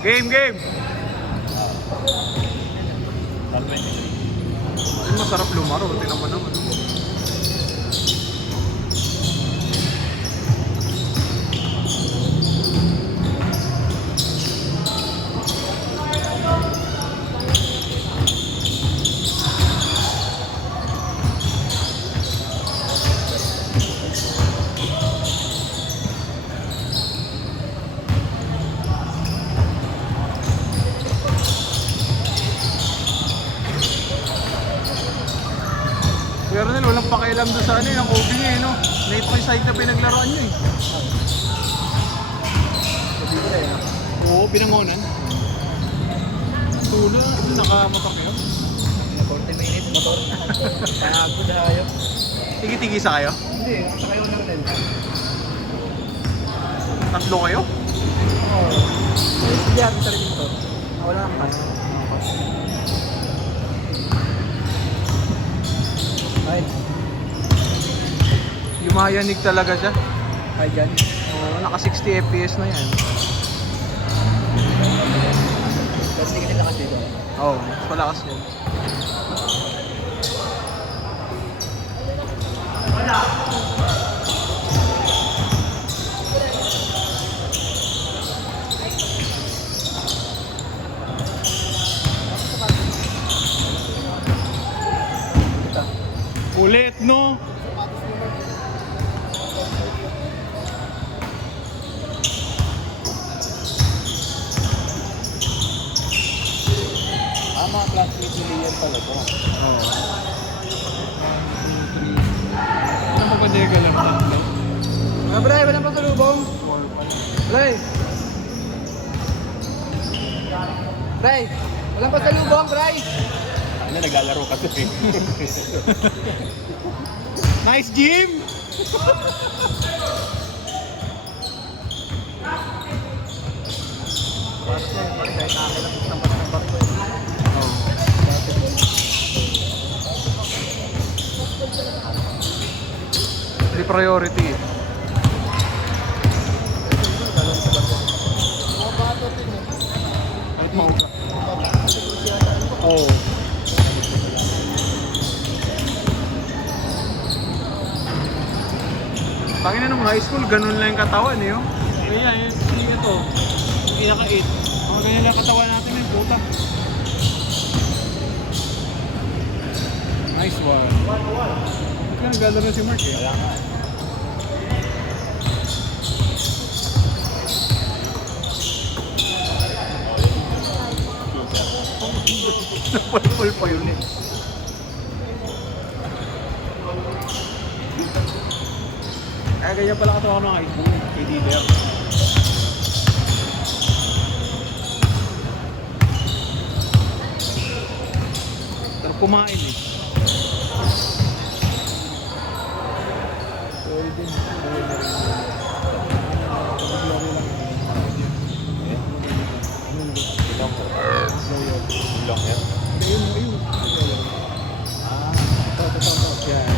Game, game! Ay, masarap lumaro. Tingnan mo naman. Pero nil, walang pakialam doon sa ano yung Kobe niya, no? Late ko yung side na pinaglaruan niya eh. Oo, binangonan. Tula, nakamotor kayo? 40 minutes motor. Pagod na kayo. Tigi-tigi sa kayo? Hindi, sa kayo lang din. Tatlo kayo? Oo. Sige, sa rin yung motor. Wala kang pass. Ay. Yumayanig talaga siya. Ay, dyan. Oo, naka 60 FPS na yan. Kasi hindi ka nila kasi dyan. Oo, mas malakas yan. Ulit, no? Mga classmate nila yan talaga. Oo. Ano magpadega lang tatlo? Pre, walang pasalubong. Pre! Pre! Walang pasalubong, pre! Ano, naglalaro ka to eh. Nice gym! Basta, kahit nakakilapit ng barko eh. Hindi priority. Kahit mauga. Oo. Pangina nung high school, ganun lang yung katawan eh. Oh. Kaya yun, sige to. Pinaka-8. Mga ganyan lang katawan natin yung puta. Nice one. Ba't ka naglalaro si Mark eh? Wala nga. Napulpul pa yun eh. Ganyan pala katawa ng high school. Kay Dider. Pero kumain eh. Sorry din. Ilong ko. Ilong yan. Ayun, ayun. Ito. Yan.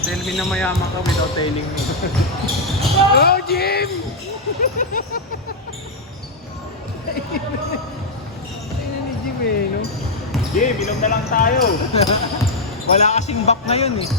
Tell me na mayaman ka without telling me. Oh, Jim! Ayun ni Jim eh, no? Jim, ilong na lang tayo. Wala kasing back ngayon eh.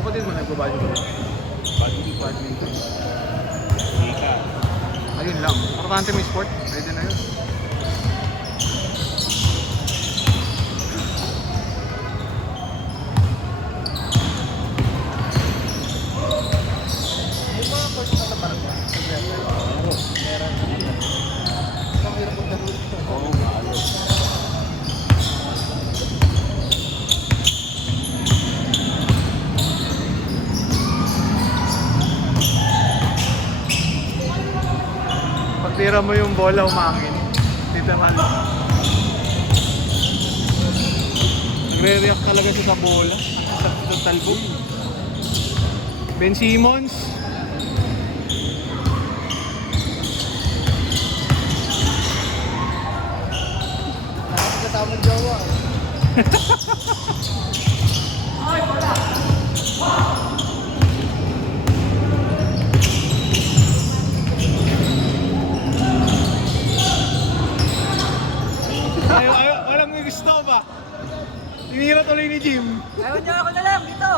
Kapatid mo nagbabalyo ba? Badminton. Ika. Ayun lang. Importante may sport. Pwede na yun. May mga coach na parang ba? Meron. Ang hirap maglaro ito. Oo, maalo. Pag tira Alam mo yung bola umangin. Literal. Nagre-react talaga siya sa bola. Sa talbog. Ben Simmons. Nakakatamang jowa. Ayaw, walang may gusto ba? Tinira tuloy ni Jim. Ayaw niyo ako na lang dito.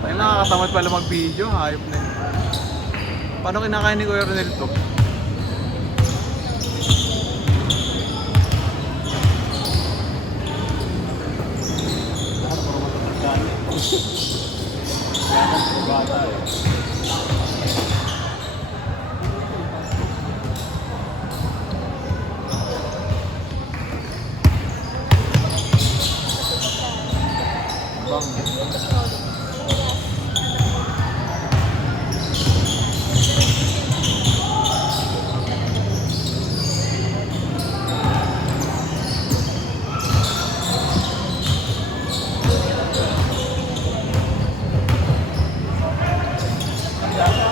Ay, nakakatamad pala mag-video. Hayop na yun. Paano kinakain ni Kuya Ronel to?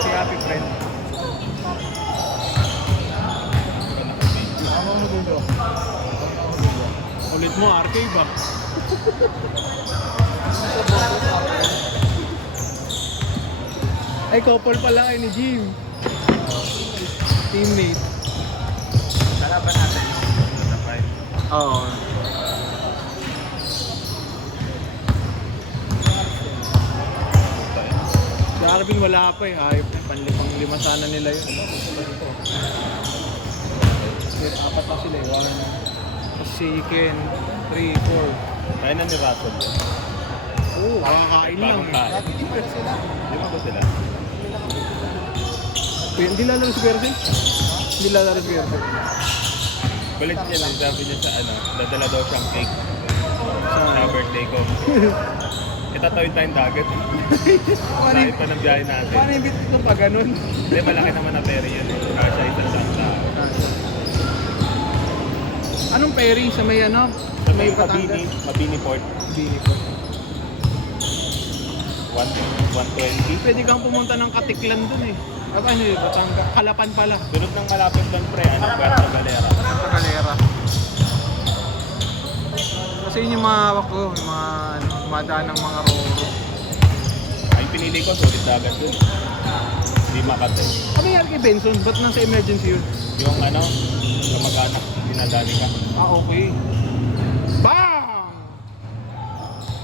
Si Happy Friend. Ulit mo, arcade ba? Ay, couple pala kayo ni Jim. Teammate. Lalaban natin yung sa 5. Oo. Si Arvin wala pa eh. Hayop na. Panlima sana nila yun. Apat na sila eh. 1, Chicken, 3, 4. Kaya na ni Russell. Oo, kakakain lang Bagong eh. kain. Lagi di first sila. Lima ba sila? Hindi lalaro si Bersen? Hindi lalaro si Bersen. Kulit niya lang, sabi niya sa dadala daw siyang cake sa birthday ko. Itatawid tayong dagat. Marami pa ng biyahe natin. Paano yung bit ito pa ganun? Hindi, malaki naman na pera yan. Kasha isang santa. Anong ferry sa may ano? Sa may Batangas? Mabini Port. Bini po. 120. Pwede kang pumunta ng Katiklan dun eh. At ano yun, Batangas? Kalapan pala. Sunod ng malapit doon pre, Puerto Galera. Sa Galera. Kasi yun yung mga hawak ko, yung mga dumadaan ng mga roro. Ay pinili ko, solid dagat dun. Hindi Makati. Ano yan kay Benson? Ba't nasa emergency yun? Yung kamag-anak, dinadali ka. Ah, okay. Bang!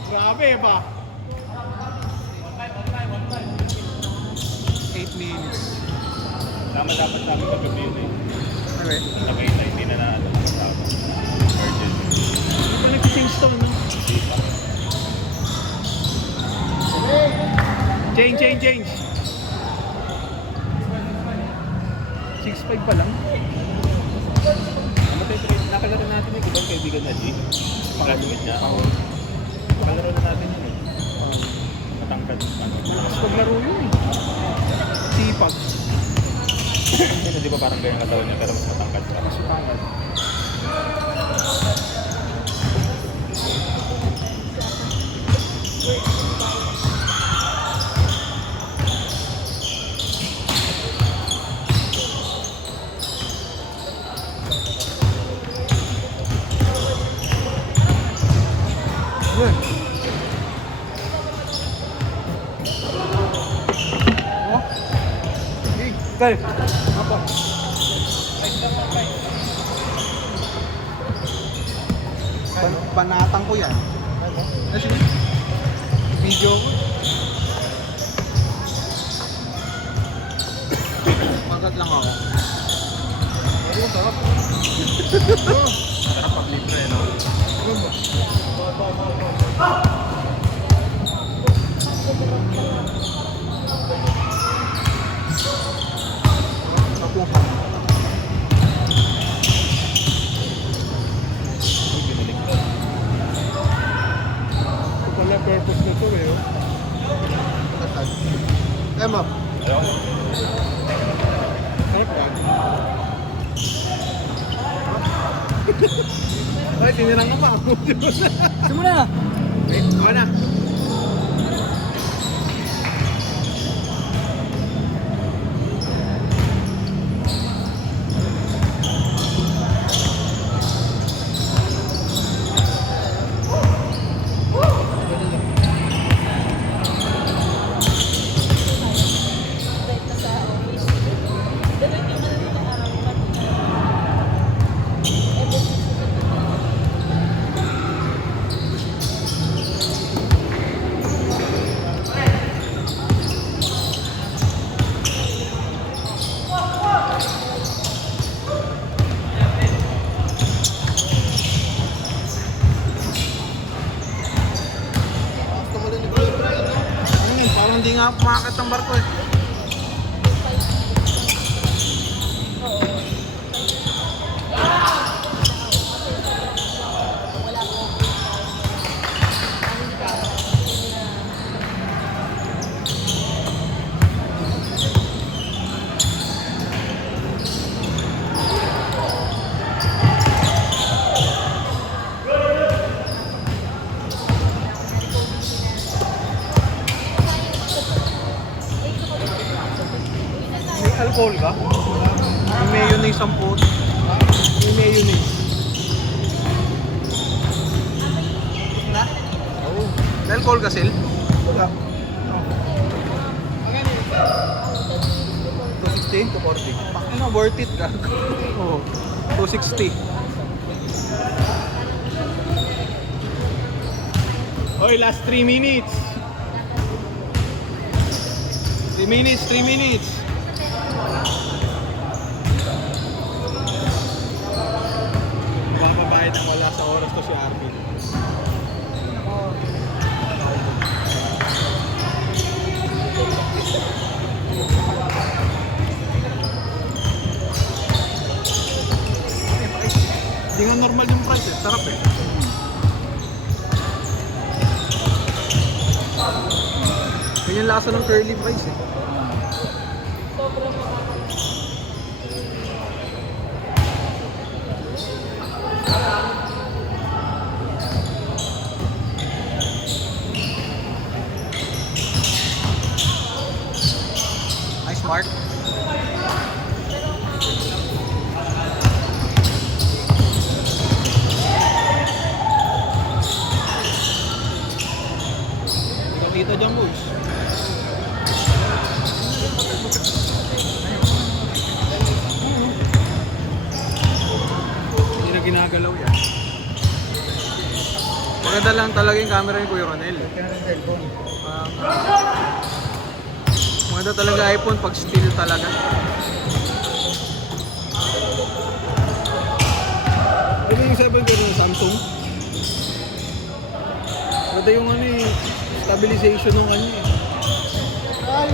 Grabe ba? 8 minutes. Tama dapat sa amin kagabi yun eh. Okay. Lagay na hindi na kasama. Urgent. Hindi pa nag-change to, no? Hindi pa. Change. 6'5 pa lang. Nakalaro natin yung ibang kaibigan na G. Graduate niya. Oo. Nakalaro na natin yun eh. Matangkad. Malakas paglaro yun eh. Sipag. Kasi di ba parang ganyan katawan niya pero mas matangkad pa. Mas utangad. Yun. Oh. Okay. Apa? Panatang ko yan. Kasi video ko. Magat lang ako. Ang sarap. Sarap pag libre, no? Nakuha. Uy, binalik ko. multi-purpose na to eh. Oh. Kasal. Eh, ma'am. Ayoko. Sarap yan. Ay, tinirang ka pa. Simula! Wait, ako na. Ayun, parang hindi nga pumakit ang barko eh. May alcohol ka? May mayonnaise ang pot. May mayonnaise. Na? Oo. May alcohol ka, Sil? Wala. 260? 240. Ano, worth it ka? Oo. 260. Oy, last 3 minutes. 3 minutes, 3 minutes. Mababayad ang wala sa oras to si Arvin. Hindi nga normal yung price eh. Sarap eh. Ganyan lasa ng curly fries eh. Nice, Mark. Kita dyan, boys. Hindi na ginagalaw yan. Maganda lang talaga yung camera ni Kuya Ronel. Kaya ng cellphone. Maganda talaga iPhone pag still talaga. Ano yung 7 ko ng Samsung? Maganda yung ano eh, stabilization ng kanya eh. Ay!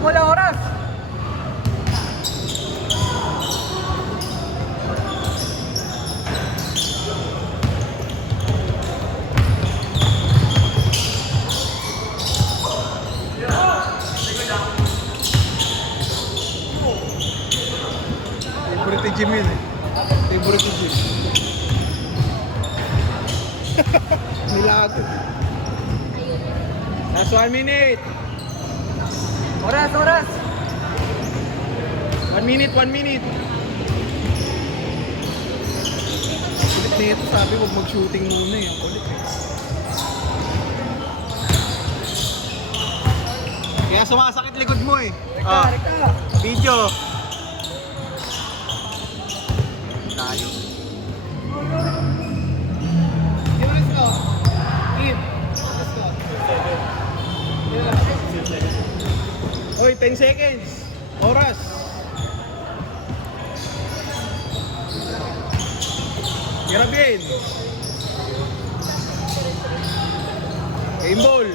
Wala oras! Favorite ni Jim yun eh. Favorite ni Jim. Nilago. Last 1 minute. Oras! 1 minute, 1 minute. Kulit na ito, sabi huwag mag-shooting muna eh. Ang kulit eh. Kaya sumasakit likod mo eh. Reka! Video. Tayo. Oras ko! Keep! Oras ko! Oy, 10 seconds. Oras. Hirap yun. Game ball.